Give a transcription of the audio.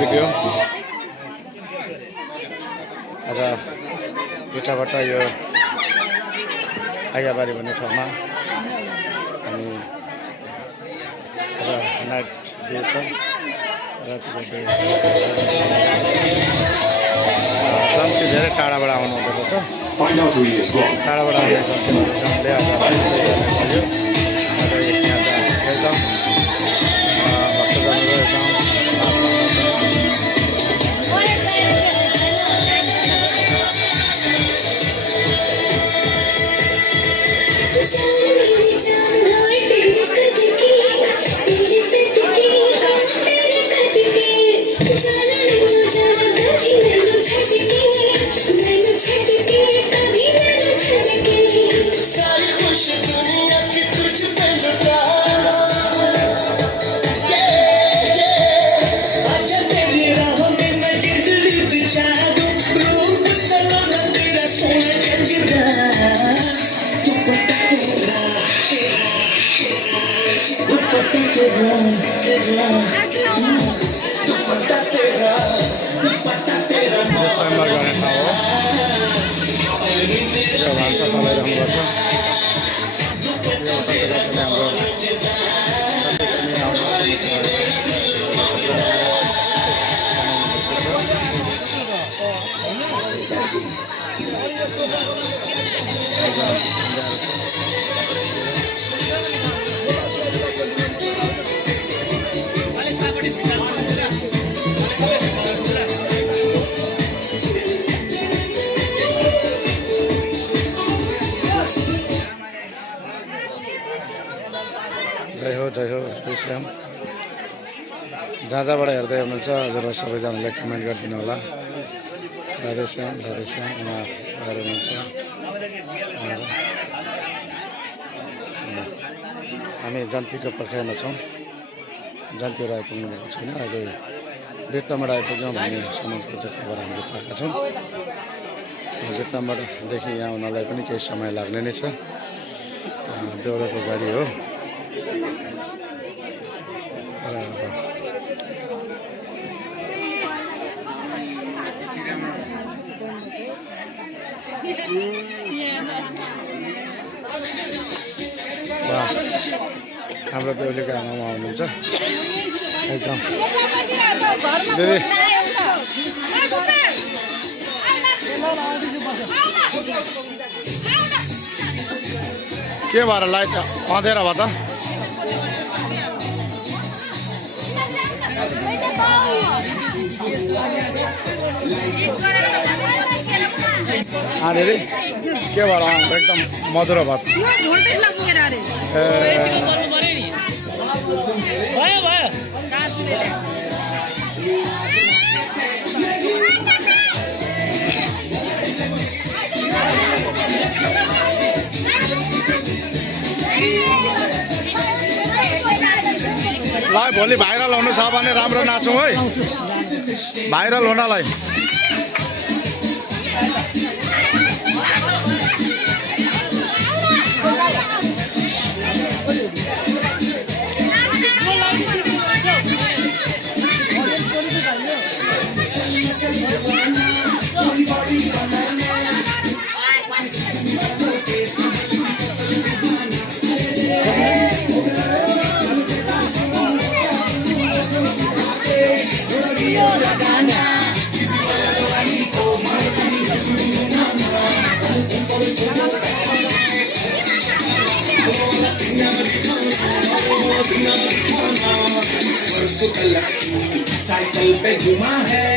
Video आज भिटाबाट यो आइयाबारी भन्ने ठाउँमा हामी नाइट भ्यू छ जन्ती धेरै टाढाबाट आउनु हुँदो रहेछ टाढाबाट आउने जन्तीहरूले आज एकदम भक्तजनहरू एकदम जय हो श्याम जहाँ जहाँबाट हेर्दै हुनुहुन्छ हजुरहरू सबैजनाले कमेन्ट गरिदिनु होला राधे श्याम उहाँहरू हुनुहुन्छ हामी जन्तीको पर्खाइमा छौँ जन्तीहरू आइपुग्नु भएको छैन अहिले बिर्तामबाट आइपुग्यौँ भन्ने समाजको चाहिँ खबर हामीले पाएका छौँ बिर्तामबाटदेखि यहाँ आउनलाई पनि केही समय लाग्ने नै छ बेहोराको गाडी हो हाम्रो बेहुलीको आमामा हुनुहुन्छ एकदम दिदी के भएर लाइट अँधेरा भयो त दिदी के भएर एकदम मधुरो भात ल भोलि भाइरल हुनु छ भने राम्रो नाचौँ है भाइरल हुनलाई साइकिल पे घुमा है।